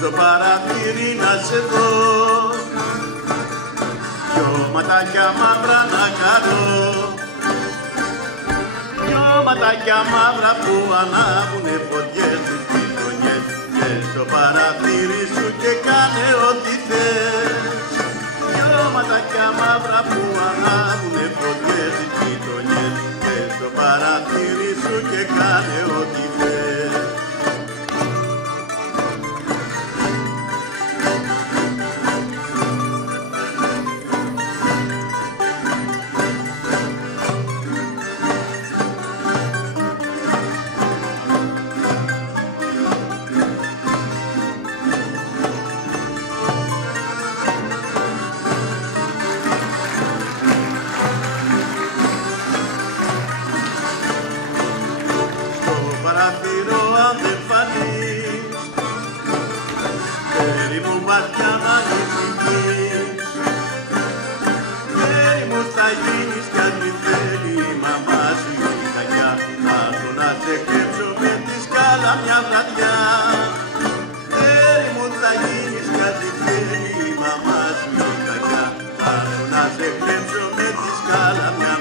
στο παραθύρι να σε δω, δυο ματάκια μαύρα να χαρώ, δυο ματάκια μαύρα που ανάβουνε φωτιές στις γειτονιές, και στο παραθύρι σου και κάνε ό,τι θες. Δυο ματάκια μαύρα που ανάβουνε φωτιές στις γειτονιές, και στο παραθύρι σου και κάνε ό,τι θες. Παραθύρω αν δεν φανείς, χέρι μου βαθιά να νησυχείς, χέρι μου θα γίνεις κι αν μη θέλει η μαμά σου η γυναικιά, θα έρθω να σε κλέψω με τη σκάλα μια βραδιά. Χέρι μου θα γίνεις κι αν μη θέλει η μαμά σου η γυναικιά, θα έρθω να σε κλέψω με τη σκάλα μια